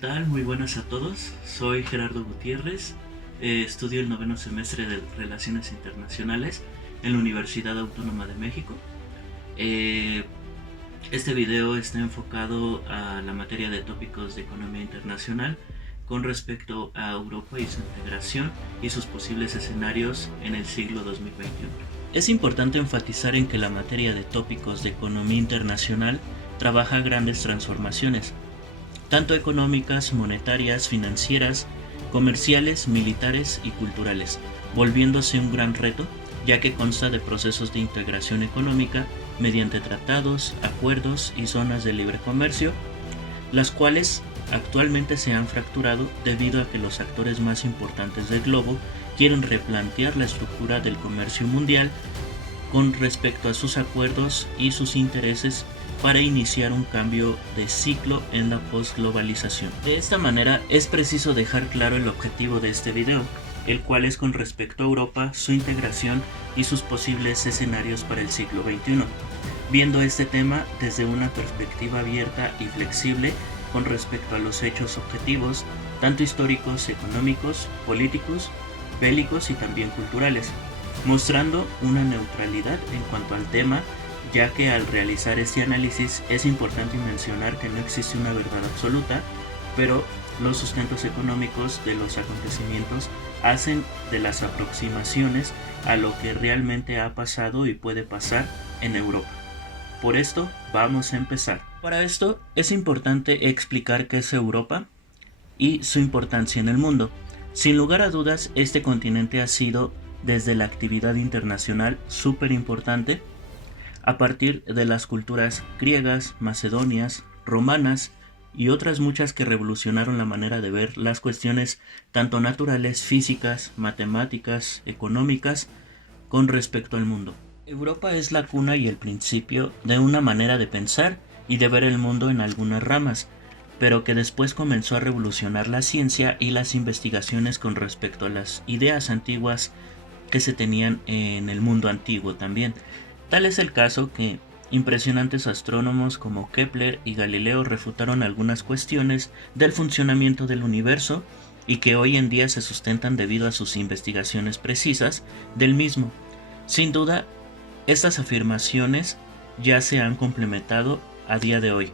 tal? Muy buenas a todos. Soy Gerardo Gutiérrez. Estudio el noveno semestre de Relaciones Internacionales en la Universidad Autónoma de México. Eh, este video está enfocado a la materia de tópicos de economía internacional con respecto a Europa y su integración y sus posibles escenarios en el siglo 2021. Es importante enfatizar en que la materia de tópicos de economía internacional trabaja grandes transformaciones, tanto económicas, monetarias, financieras, comerciales, militares y culturales, volviéndose un gran reto, ya que consta de procesos de integración económica mediante tratados, acuerdos y zonas de libre comercio, las cuales actualmente se han fracturado debido a que los actores más importantes del globo quieren replantear la estructura del comercio mundial con respecto a sus acuerdos y sus intereses para iniciar un cambio de ciclo en la postglobalización. De esta manera es preciso dejar claro el objetivo de este video, el cual es con respecto a Europa, su integración y sus posibles escenarios para el siglo XXI, viendo este tema desde una perspectiva abierta y flexible con respecto a los hechos objetivos, tanto históricos, económicos, políticos, bélicos y también culturales, mostrando una neutralidad en cuanto al tema, ya que al realizar este análisis es importante mencionar que no existe una verdad absoluta, pero los sustentos económicos de los acontecimientos hacen de las aproximaciones a lo que realmente ha pasado y puede pasar en Europa. Por esto vamos a empezar. Para esto es importante explicar qué es Europa y su importancia en el mundo. Sin lugar a dudas, este continente ha sido desde la actividad internacional súper importante a partir de las culturas griegas, macedonias, romanas y otras muchas que revolucionaron la manera de ver las cuestiones tanto naturales, físicas, matemáticas, económicas con respecto al mundo. Europa es la cuna y el principio de una manera de pensar y de ver el mundo en algunas ramas, pero que después comenzó a revolucionar la ciencia y las investigaciones con respecto a las ideas antiguas que se tenían en el mundo antiguo también. Tal es el caso que impresionantes astrónomos como Kepler y Galileo refutaron algunas cuestiones del funcionamiento del universo y que hoy en día se sustentan debido a sus investigaciones precisas del mismo. Sin duda, estas afirmaciones ya se han complementado a día de hoy.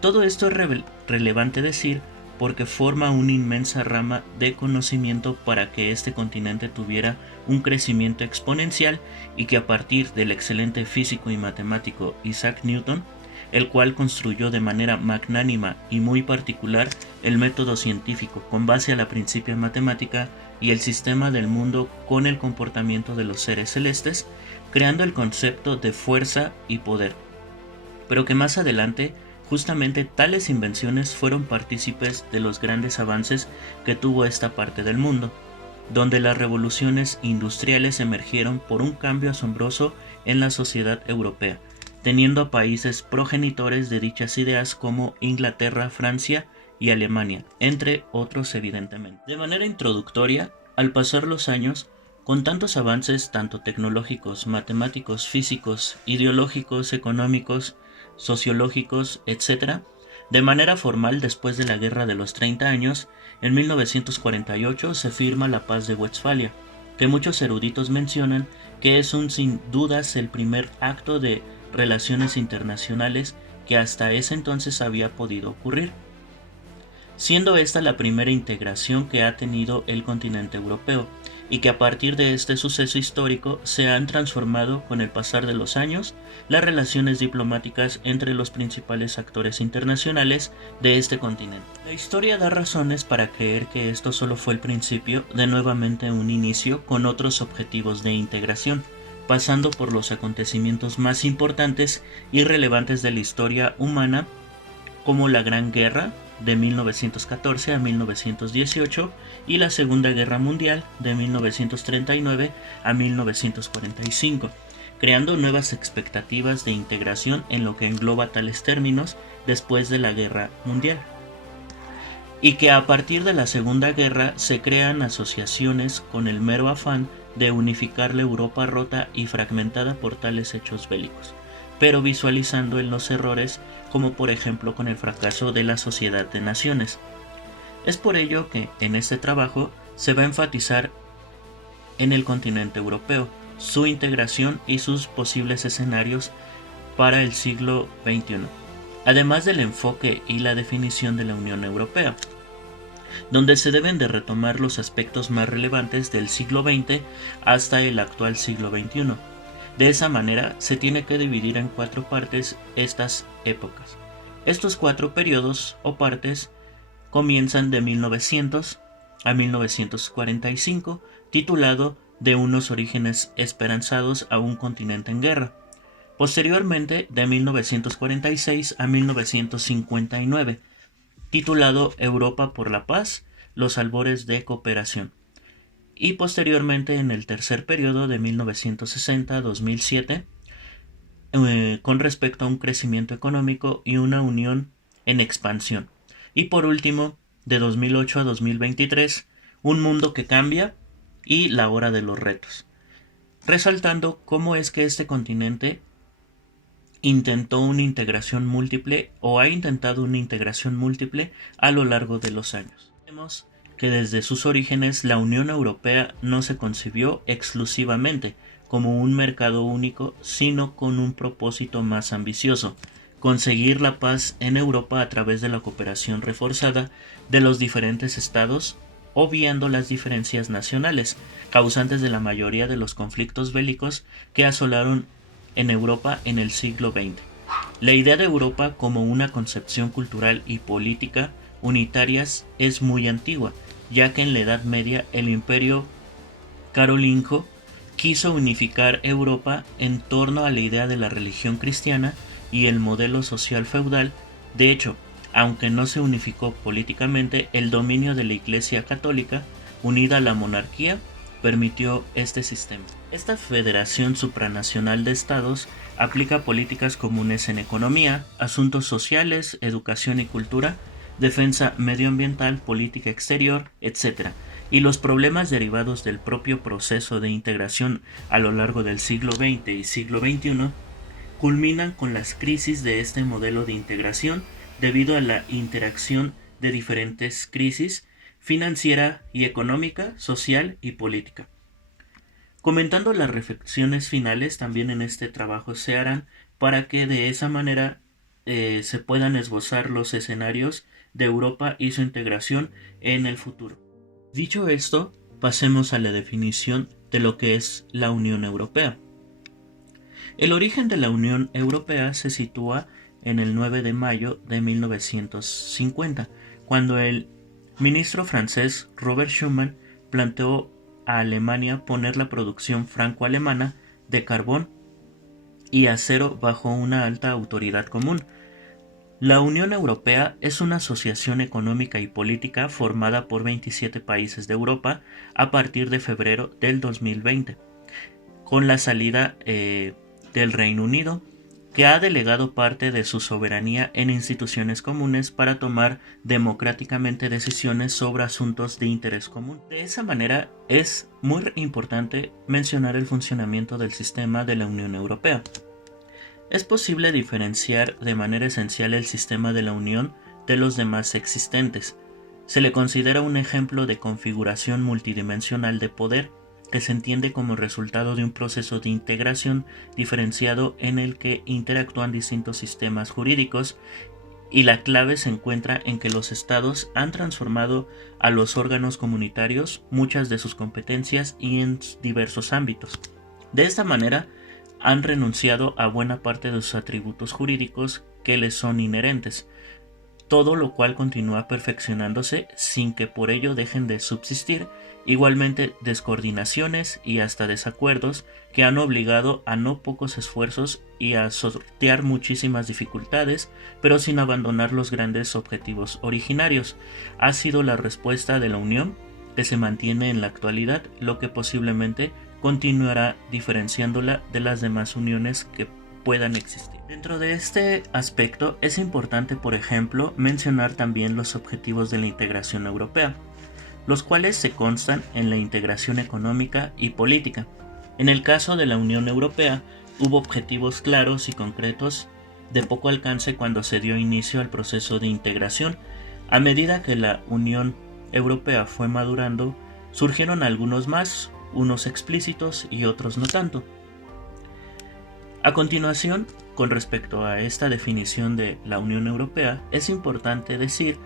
Todo esto es relevante decir porque forma una inmensa rama de conocimiento para que este continente tuviera un crecimiento exponencial y que a partir del excelente físico y matemático Isaac Newton, el cual construyó de manera magnánima y muy particular el método científico con base a la principia matemática y el sistema del mundo con el comportamiento de los seres celestes, creando el concepto de fuerza y poder, pero que más adelante justamente tales invenciones fueron partícipes de los grandes avances que tuvo esta parte del mundo, donde las revoluciones industriales emergieron por un cambio asombroso en la sociedad europea, teniendo a países progenitores de dichas ideas como Inglaterra, Francia y Alemania, entre otros evidentemente. De manera introductoria, al pasar los años, con tantos avances tanto tecnológicos, matemáticos, físicos, ideológicos, económicos, sociológicos, etc., de manera formal después de la Guerra de los 30 años, en 1948 se firma la Paz de Westfalia, que muchos eruditos mencionan que es sin dudas el primer acto de relaciones internacionales que hasta ese entonces había podido ocurrir, siendo esta la primera integración que ha tenido el continente europeo, y que a partir de este suceso histórico se han transformado con el pasar de los años las relaciones diplomáticas entre los principales actores internacionales de este continente. La historia da razones para creer que esto solo fue el principio de nuevamente un inicio con otros objetivos de integración, pasando por los acontecimientos más importantes y relevantes de la historia humana, como la Gran Guerra de 1914 a 1918 y la Segunda Guerra Mundial de 1939 a 1945, creando nuevas expectativas de integración en lo que engloba tales términos después de la Guerra Mundial. Y que a partir de la Segunda Guerra se crean asociaciones con el mero afán de unificar la Europa rota y fragmentada por tales hechos bélicos, pero visualizando en los errores, como por ejemplo con el fracaso de la Sociedad de Naciones. Es por ello que en este trabajo se va a enfatizar en el continente europeo, su integración y sus posibles escenarios para el siglo XXI, además del enfoque y la definición de la Unión Europea, donde se deben de retomar los aspectos más relevantes del siglo XX hasta el actual siglo XXI. De esa manera se tiene que dividir en 4 partes estas épocas. Estos 4 periodos o partes comienzan de 1900 a 1945, titulado De unos orígenes esperanzados a un continente en guerra. Posteriormente, de 1946 a 1959, titulado Europa por la paz, los albores de cooperación. Y posteriormente, en el tercer periodo de 1960 a 2007, con respecto a un crecimiento económico y una unión en expansión. Y por último, de 2008 a 2023, un mundo que cambia y la hora de los retos, resaltando cómo es que este continente intentó una integración múltiple o ha intentado una integración múltiple a lo largo de los años. Vemos que desde sus orígenes la Unión Europea no se concibió exclusivamente como un mercado único, sino con un propósito más ambicioso: conseguir la paz en Europa a través de la cooperación reforzada de los diferentes estados, obviando las diferencias nacionales, causantes de la mayoría de los conflictos bélicos que asolaron en Europa en el siglo XX. La idea de Europa como una concepción cultural y política unitarias es muy antigua, ya que en la Edad Media el Imperio carolingio quiso unificar Europa en torno a la idea de la religión cristiana y el modelo social feudal. De hecho, aunque no se unificó políticamente, el dominio de la Iglesia Católica, unida a la monarquía, permitió este sistema. Esta federación supranacional de estados aplica políticas comunes en economía, asuntos sociales, educación y cultura, defensa medioambiental, política exterior, etc. Y los problemas derivados del propio proceso de integración a lo largo del siglo XX y siglo XXI culminan con las crisis de este modelo de integración debido a la interacción de diferentes crisis financiera y económica, social y política. Comentando las reflexiones finales también en este trabajo se harán para que de esa manera se puedan esbozar los escenarios de Europa y su integración en el futuro. Dicho esto, pasemos a la definición de lo que es la Unión Europea. El origen de la Unión Europea se sitúa en el 9 de mayo de 1950, cuando el ministro francés Robert Schuman planteó a Alemania poner la producción franco-alemana de carbón y acero bajo una alta autoridad común. La Unión Europea es una asociación económica y política formada por 27 países de Europa a partir de febrero del 2020, con la salida del Reino Unido, que ha delegado parte de su soberanía en instituciones comunes para tomar democráticamente decisiones sobre asuntos de interés común. De esa manera, es muy importante mencionar el funcionamiento del sistema de la Unión Europea. Es posible diferenciar de manera esencial el sistema de la Unión de los demás existentes. Se le considera un ejemplo de configuración multidimensional de poder, que se entiende como resultado de un proceso de integración diferenciado en el que interactúan distintos sistemas jurídicos, y la clave se encuentra en que los estados han transformado a los órganos comunitarios muchas de sus competencias y en diversos ámbitos. De esta manera, han renunciado a buena parte de sus atributos jurídicos que les son inherentes, todo lo cual continúa perfeccionándose sin que por ello dejen de subsistir igualmente descoordinaciones y hasta desacuerdos que han obligado a no pocos esfuerzos y a sortear muchísimas dificultades, pero sin abandonar los grandes objetivos originarios. Ha sido la respuesta de la Unión que se mantiene en la actualidad, lo que posiblemente continuará diferenciándola de las demás uniones que puedan existir. Dentro de este aspecto es importante, por ejemplo, mencionar también los objetivos de la integración europea, los cuales se constan en la integración económica y política. En el caso de la Unión Europea, hubo objetivos claros y concretos de poco alcance cuando se dio inicio al proceso de integración. A medida que la Unión Europea fue madurando, surgieron algunos más, unos explícitos y otros no tanto. A continuación, con respecto a esta definición de la Unión Europea, es importante decir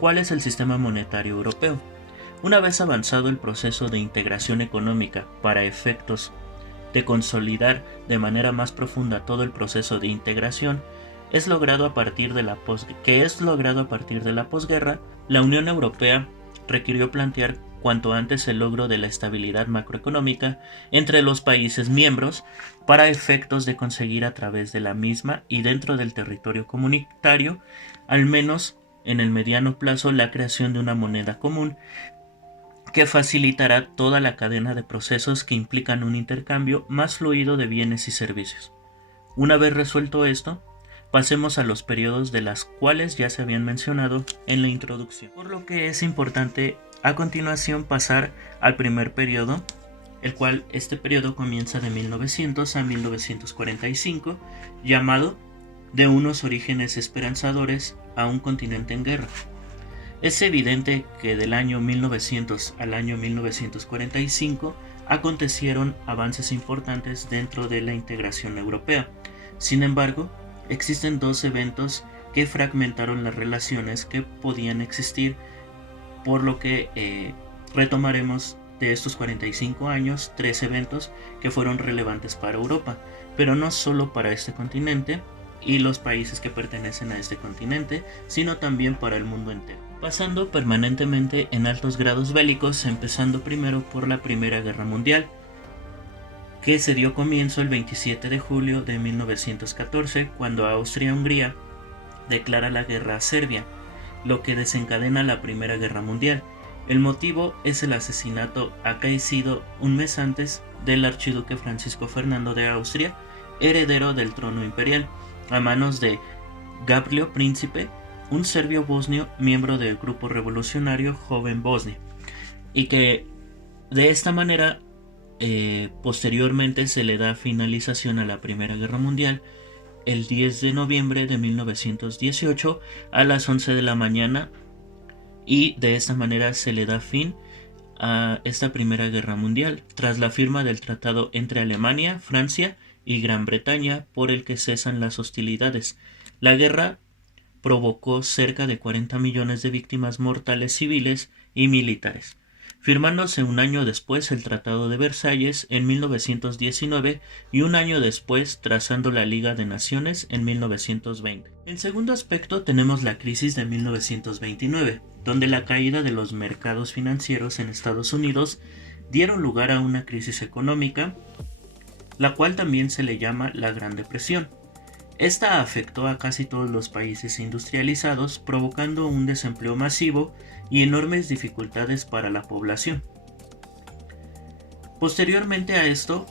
cuál es el sistema monetario europeo. Una vez avanzado el proceso de integración económica para efectos de consolidar de manera más profunda todo el proceso de integración, es logrado a partir de la posguerra, la Unión Europea requirió plantear cuanto antes el logro de la estabilidad macroeconómica entre los países miembros para efectos de conseguir a través de la misma y dentro del territorio comunitario, al menos en el mediano plazo, la creación de una moneda común que facilitará toda la cadena de procesos que implican un intercambio más fluido de bienes y servicios. Una vez resuelto esto, pasemos a los periodos de las cuales ya se habían mencionado en la introducción. Por lo que es importante a continuación pasar al primer periodo, el cual este periodo comienza de 1900 a 1945, llamado de unos orígenes esperanzadores a un continente en guerra. Es evidente que del año 1900 al año 1945 acontecieron avances importantes dentro de la integración europea. Sin embargo, existen dos eventos que fragmentaron las relaciones que podían existir, por lo que retomaremos de estos 45 años 3 eventos que fueron relevantes para Europa, pero no solo para este continente y los países que pertenecen a este continente, sino también para el mundo entero, pasando permanentemente en altos grados bélicos, empezando primero por la Primera Guerra Mundial, que se dio comienzo el 27 de julio de 1914, cuando Austria-Hungría declara la guerra a Serbia, lo que desencadena la Primera Guerra Mundial. El motivo es el asesinato acaecido un mes antes del archiduque Francisco Fernando de Austria, heredero del trono imperial, a manos de Gavrilo Príncipe, un serbio bosnio miembro del grupo revolucionario Joven Bosnia, y que de esta manera posteriormente se le da finalización a la Primera Guerra Mundial el 10 de noviembre de 1918 a las 11 de la mañana, y de esta manera se le da fin a esta Primera Guerra Mundial tras la firma del tratado entre Alemania, Francia y Gran Bretaña, por el que cesan las hostilidades. La guerra provocó cerca de 40 millones de víctimas mortales civiles y militares, firmándose un año después el Tratado de Versalles en 1919 y un año después trazando la Liga de Naciones en 1920. En segundo aspecto tenemos la crisis de 1929, donde la caída de los mercados financieros en Estados Unidos dieron lugar a una crisis económica, la cual también se le llama la Gran Depresión. Esta afectó a casi todos los países industrializados, provocando un desempleo masivo y enormes dificultades para la población. Posteriormente a esto,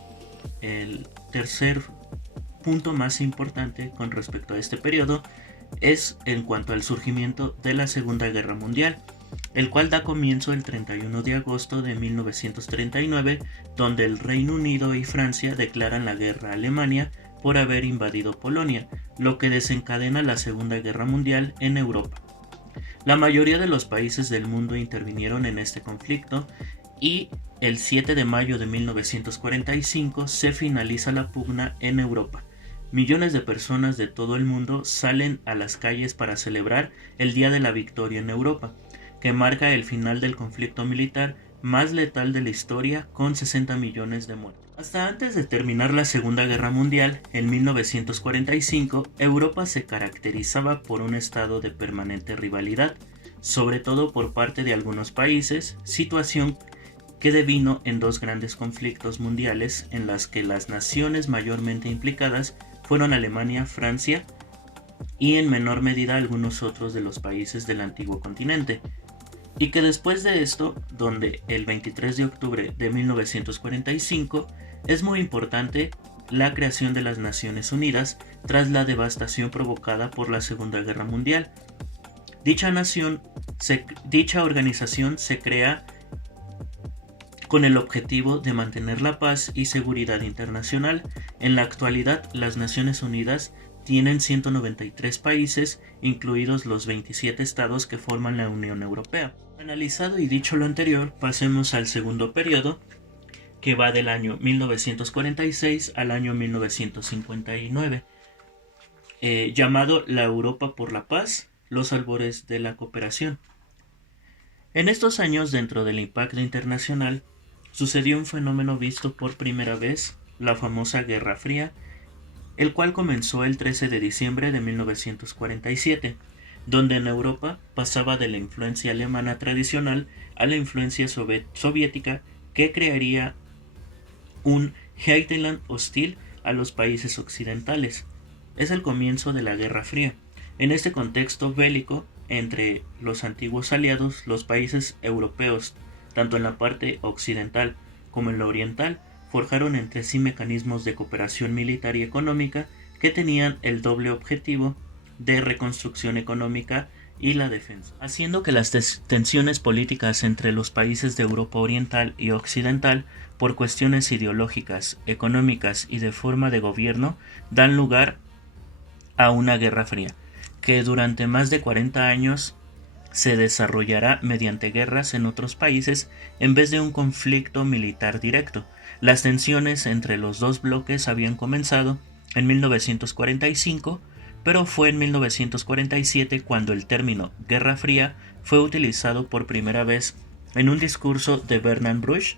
el tercer punto más importante con respecto a este periodo es en cuanto al surgimiento de la Segunda Guerra Mundial, el cual da comienzo el 31 de agosto de 1939, donde el Reino Unido y Francia declaran la guerra a Alemania por haber invadido Polonia, lo que desencadena la Segunda Guerra Mundial en Europa. La mayoría de los países del mundo intervinieron en este conflicto y el 7 de mayo de 1945 se finaliza la pugna en Europa. Millones de personas de todo el mundo salen a las calles para celebrar el Día de la Victoria en Europa, que marca el final del conflicto militar más letal de la historia, con 60 millones de muertos. Hasta antes de terminar la Segunda Guerra Mundial, en 1945, Europa se caracterizaba por un estado de permanente rivalidad, sobre todo por parte de algunos países, situación que devino en dos grandes conflictos mundiales en las que las naciones mayormente implicadas fueron Alemania, Francia y en menor medida algunos otros de los países del antiguo continente. Y que después de esto, donde el 23 de octubre de 1945 es muy importante la creación de las Naciones Unidas tras la devastación provocada por la Segunda Guerra Mundial. Dicha organización se crea con el objetivo de mantener la paz y seguridad internacional. En la actualidad, las Naciones Unidas tienen 193 países, incluidos los 27 estados que forman la Unión Europea. Analizado y dicho lo anterior, pasemos al segundo periodo, que va del año 1946 al año 1959, llamado la Europa por la Paz, los albores de la cooperación. En estos años, dentro del impacto internacional, sucedió un fenómeno visto por primera vez, la famosa Guerra Fría, el cual comenzó el 13 de diciembre de 1947, donde en Europa pasaba de la influencia alemana tradicional a la influencia soviética, que crearía un hinterland hostil a los países occidentales. Es el comienzo de la Guerra Fría. En este contexto bélico entre los antiguos aliados, los países europeos, tanto en la parte occidental como en la oriental, forjaron entre sí mecanismos de cooperación militar y económica que tenían el doble objetivo de reconstrucción económica y la defensa, haciendo que las tensiones políticas entre los países de Europa oriental y occidental, por cuestiones ideológicas, económicas y de forma de gobierno, dan lugar a una Guerra Fría, que durante más de 40 años se desarrollará mediante guerras en otros países en vez de un conflicto militar directo. Las tensiones entre los dos bloques habían comenzado en 1945, pero fue en 1947 cuando el término Guerra Fría fue utilizado por primera vez en un discurso de Bernard Brush,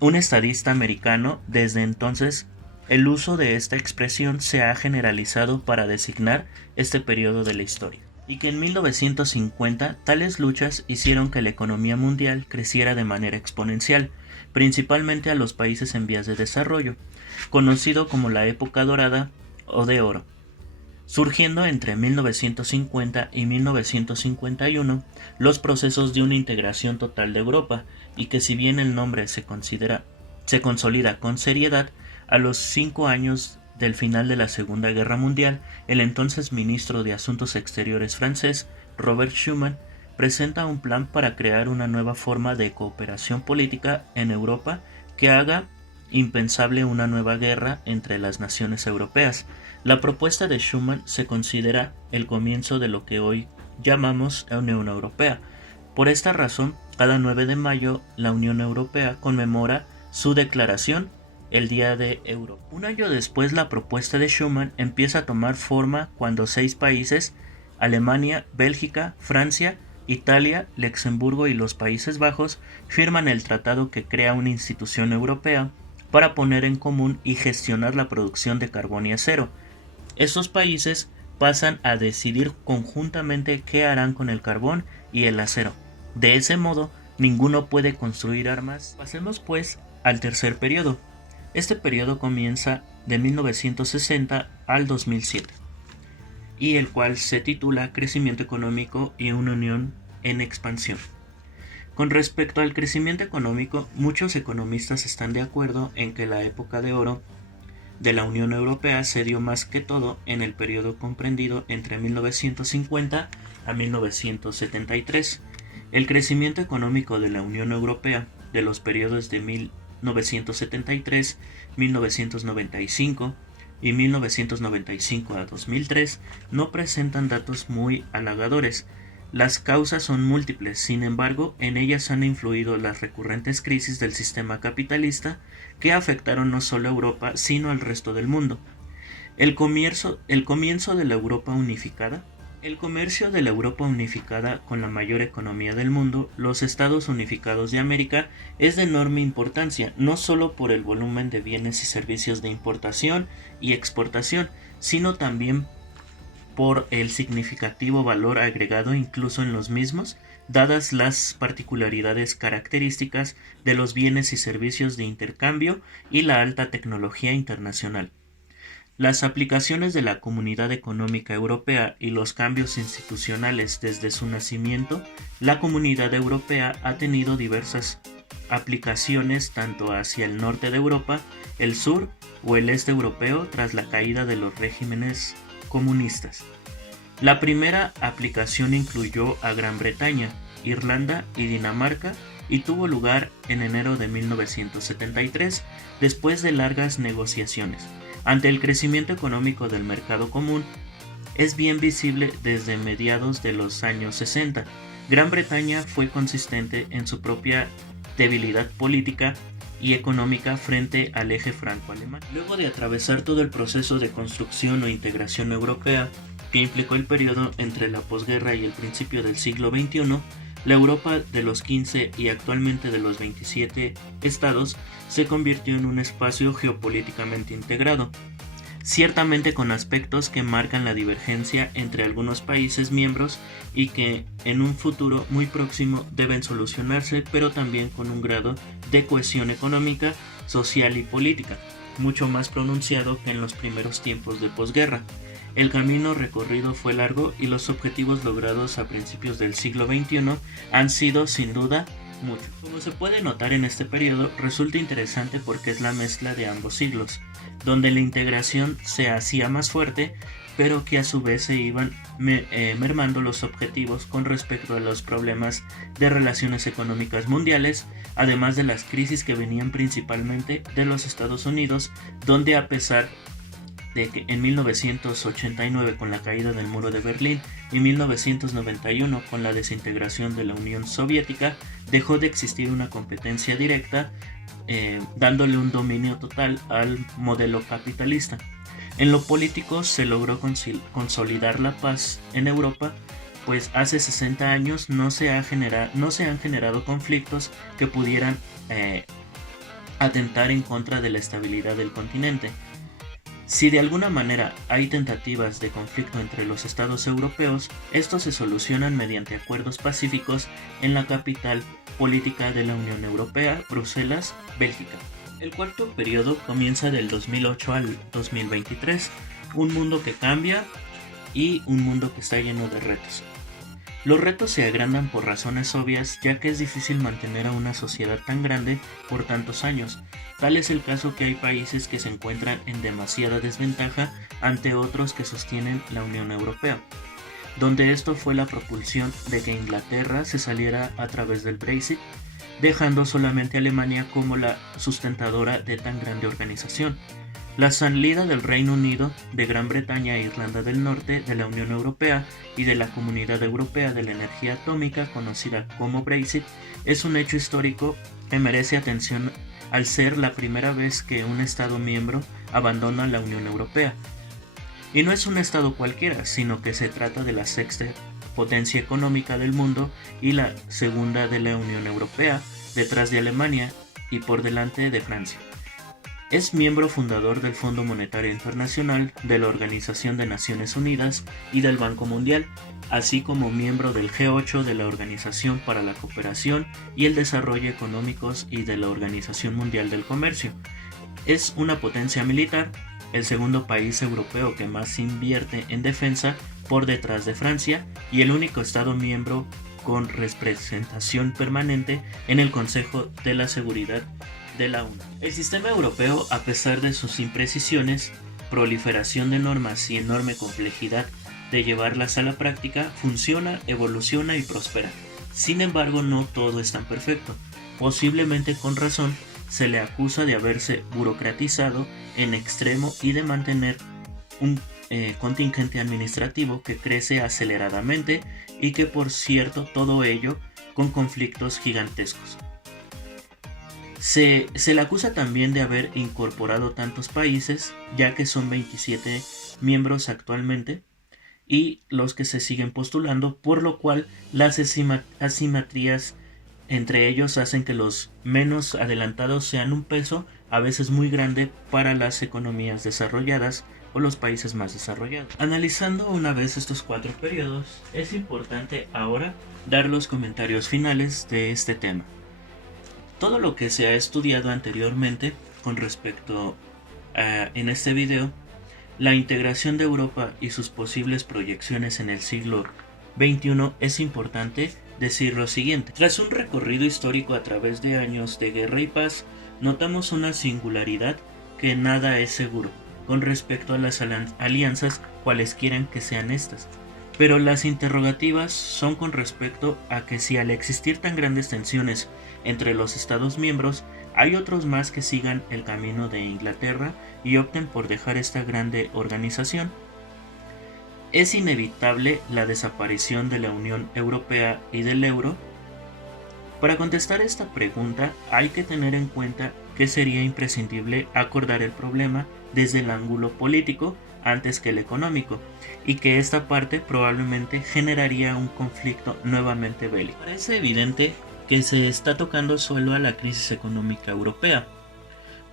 un estadista americano. Desde entonces, el uso de esta expresión se ha generalizado para designar este periodo de la historia, y que en 1950 tales luchas hicieron que la economía mundial creciera de manera exponencial, principalmente a los países en vías de desarrollo, conocido como la época dorada o de oro. Surgiendo entre 1950 y 1951 los procesos de una integración total de Europa, y que si bien el nombre se consolida con seriedad, a los 5 años del final de la Segunda Guerra Mundial, el entonces ministro de Asuntos Exteriores francés, Robert Schuman, presenta un plan para crear una nueva forma de cooperación política en Europa que haga impensable una nueva guerra entre las naciones europeas. La propuesta de Schuman se considera el comienzo de lo que hoy llamamos Unión Europea. Por esta razón, cada 9 de mayo la Unión Europea conmemora su declaración, el Día de Europa. Un año después, la propuesta de Schuman empieza a tomar forma cuando 6 países, Alemania, Bélgica, Francia, Italia, Luxemburgo y los Países Bajos, firman el tratado que crea una institución europea para poner en común y gestionar la producción de carbón y acero. Estos países pasan a decidir conjuntamente qué harán con el carbón y el acero. De ese modo, ninguno puede construir armas. Pasemos pues al tercer periodo. Este periodo comienza de 1960 al 2007, y el cual se titula Crecimiento económico y una unión en expansión. Con respecto al crecimiento económico, muchos economistas están de acuerdo en que la época de oro de la Unión Europea se dio más que todo en el periodo comprendido entre 1950 a 1973. El crecimiento económico de la Unión Europea de los periodos de 1973, 1995 y 1995 a 2003 no presentan datos muy halagadores. Las causas son múltiples, sin embargo, en ellas han influido las recurrentes crisis del sistema capitalista que afectaron no solo a Europa, sino al resto del mundo. El comienzo de la Europa unificada. El comercio de la Europa unificada con la mayor economía del mundo, los Estados Unificados de América, es de enorme importancia, no solo por el volumen de bienes y servicios de importación y exportación, sino también por el significativo valor agregado incluso en los mismos, dadas las particularidades características de los bienes y servicios de intercambio y la alta tecnología internacional. Las aplicaciones de la Comunidad Económica Europea y los cambios institucionales desde su nacimiento, la Comunidad Europea ha tenido diversas aplicaciones tanto hacia el norte de Europa, el sur o el este europeo tras la caída de los regímenes comunistas. La primera aplicación incluyó a Gran Bretaña, Irlanda y Dinamarca, y tuvo lugar en enero de 1973, después de largas negociaciones. Ante el crecimiento económico del mercado común, es bien visible desde mediados de los años 60. Gran Bretaña fue consistente en su propia debilidad política y económica frente al eje franco-alemán. Luego de atravesar todo el proceso de construcción o integración europea que implicó el periodo entre la posguerra y el principio del siglo XXI, la Europa de los 15 y actualmente de los 27 estados se convirtió en un espacio geopolíticamente integrado, ciertamente con aspectos que marcan la divergencia entre algunos países miembros y que en un futuro muy próximo deben solucionarse, pero también con un grado de cohesión económica, social y política, mucho más pronunciado que en los primeros tiempos de posguerra. El camino recorrido fue largo y los objetivos logrados a principios del siglo XXI han sido, sin duda, muchos. Como se puede notar en este periodo, resulta interesante porque es la mezcla de ambos siglos, donde la integración se hacía más fuerte, pero que a su vez se iban mermando los objetivos con respecto a los problemas de relaciones económicas mundiales, además de las crisis que venían principalmente de los Estados Unidos, donde a pesar de que en 1989 con la caída del muro de Berlín y 1991 con la desintegración de la Unión Soviética, dejó de existir una competencia directa, dándole un dominio total al modelo capitalista. En lo político se logró consolidar la paz en Europa, pues hace 60 años no se han generado conflictos que pudieran atentar en contra de la estabilidad del continente. Si de alguna manera hay tentativas de conflicto entre los estados europeos, estos se solucionan mediante acuerdos pacíficos en la capital política de la Unión Europea, Bruselas, Bélgica. El cuarto periodo comienza del 2008 al 2023, un mundo que cambia y un mundo que está lleno de retos. Los retos se agrandan por razones obvias, ya que es difícil mantener a una sociedad tan grande por tantos años. Tal es el caso que hay países que se encuentran en demasiada desventaja ante otros que sostienen la Unión Europea, donde esto fue la propulsión de que Inglaterra se saliera a través del Brexit, dejando solamente a Alemania como la sustentadora de tan grande organización. La salida del Reino Unido, de Gran Bretaña e Irlanda del Norte de la Unión Europea y de la Comunidad Europea de la Energía Atómica, conocida como Brexit, es un hecho histórico que merece atención al ser la primera vez que un Estado miembro abandona la Unión Europea. Y no es un Estado cualquiera, sino que se trata de la sexta potencia económica del mundo y la segunda de la Unión Europea, detrás de Alemania y por delante de Francia. Es miembro fundador del Fondo Monetario Internacional, de la Organización de Naciones Unidas y del Banco Mundial, así como miembro del G8 de la Organización para la Cooperación y el Desarrollo Económicos y de la Organización Mundial del Comercio. Es una potencia militar, el segundo país europeo que más invierte en defensa por detrás de Francia y el único Estado miembro con representación permanente en el Consejo de la Seguridad de la ONU. El sistema europeo, a pesar de sus imprecisiones, proliferación de normas y enorme complejidad de llevarlas a la práctica, funciona, evoluciona y prospera. Sin embargo, no todo es tan perfecto. Posiblemente con razón se le acusa de haberse burocratizado en extremo y de mantener un contingente administrativo que crece aceleradamente y que, por cierto, todo ello con conflictos gigantescos. Se le acusa también de haber incorporado tantos países, ya que son 27 miembros actualmente y los que se siguen postulando, por lo cual las asimetrías entre ellos hacen que los menos adelantados sean un peso a veces muy grande para las economías desarrolladas o los países más desarrollados. Analizando una vez estos 4 periodos, es importante ahora dar los comentarios finales de este tema. Todo lo que se ha estudiado anteriormente con respecto a, en este video, la integración de Europa y sus posibles proyecciones en el siglo XXI, es importante decir lo siguiente. Tras un recorrido histórico a través de años de guerra y paz, notamos una singularidad que nada es seguro con respecto a las alianzas cualesquiera que sean estas, Pero las interrogativas son con respecto a que si al existir tan grandes tensiones entre los Estados miembros, hay otros más que sigan el camino de Inglaterra y opten por dejar esta grande organización. ¿Es inevitable la desaparición de la Unión Europea y del euro? Para contestar esta pregunta hay que tener en cuenta que sería imprescindible acordar el problema desde el ángulo político antes que el económico, y que esta parte probablemente generaría un conflicto nuevamente bélico. Parece evidente que se está tocando suelo a la crisis económica europea.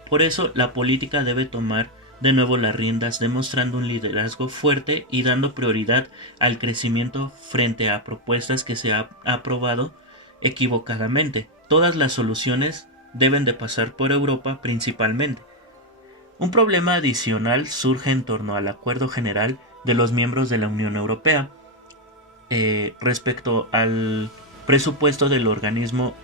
Por eso la política debe tomar de nuevo las riendas, demostrando un liderazgo fuerte y dando prioridad al crecimiento frente a propuestas que se ha aprobado equivocadamente. Todas las soluciones deben de pasar por Europa principalmente. Un problema adicional surge en torno al acuerdo general de los miembros de la Unión Europea respecto al presupuesto del organismo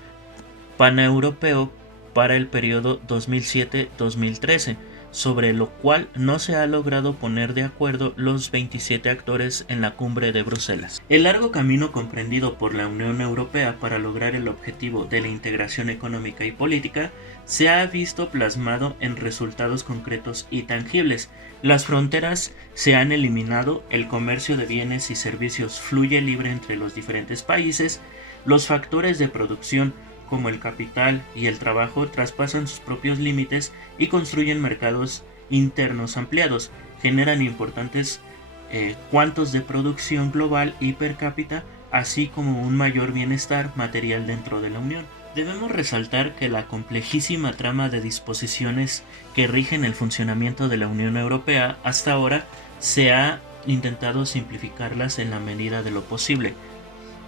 paneuropeo para el periodo 2007-2013, sobre lo cual no se ha logrado poner de acuerdo los 27 actores en la cumbre de Bruselas. El largo camino comprendido por la Unión Europea para lograr el objetivo de la integración económica y política se ha visto plasmado en resultados concretos y tangibles. Las fronteras se han eliminado, el comercio de bienes y servicios fluye libre entre los diferentes países, los factores de producción como el capital y el trabajo traspasan sus propios límites y construyen mercados internos ampliados, generan importantes cuantos de producción global y per cápita, así como un mayor bienestar material dentro de la Unión. Debemos resaltar que la complejísima trama de disposiciones que rigen el funcionamiento de la Unión Europea hasta ahora se ha intentado simplificarlas en la medida de lo posible.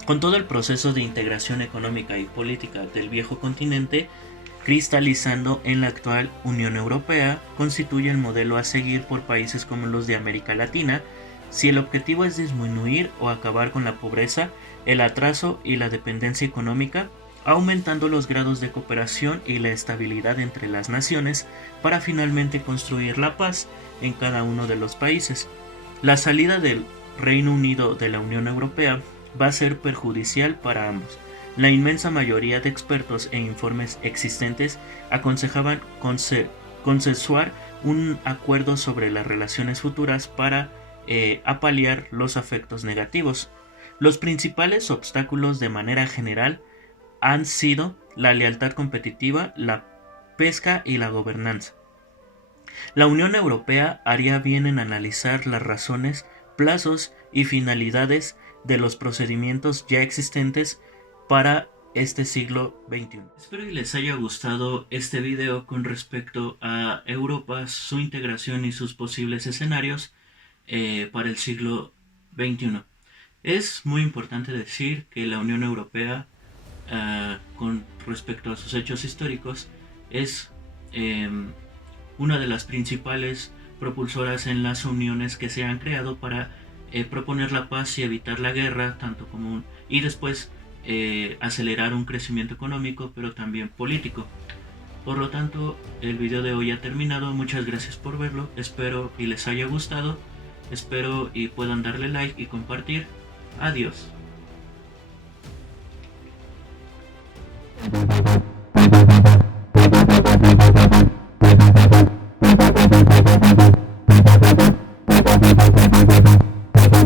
Con todo el proceso de integración económica y política del viejo continente cristalizando en la actual Unión Europea, constituye el modelo a seguir por países como los de América Latina, si el objetivo es disminuir o acabar con la pobreza, el atraso y la dependencia económica, aumentando los grados de cooperación y la estabilidad entre las naciones para finalmente construir la paz en cada uno de los países. La salida del Reino Unido de la Unión Europea va a ser perjudicial para ambos. La inmensa mayoría de expertos e informes existentes aconsejaban consensuar un acuerdo sobre las relaciones futuras para apaliar los efectos negativos. Los principales obstáculos de manera general han sido la lealtad competitiva, la pesca y la gobernanza. La Unión Europea haría bien en analizar las razones, plazos y finalidades de los procedimientos ya existentes para este siglo XXI. Espero que les haya gustado este video con respecto a Europa, su integración y sus posibles escenarios para el siglo XXI. Es muy importante decir que la Unión Europea, con respecto a sus hechos históricos, es una de las principales propulsoras en las uniones que se han creado para proponer la paz y evitar la guerra, y después acelerar un crecimiento económico, pero también político. Por lo tanto, el video de hoy ha terminado. Muchas gracias por verlo. Espero y les haya gustado. Espero y puedan darle like y compartir. Adiós.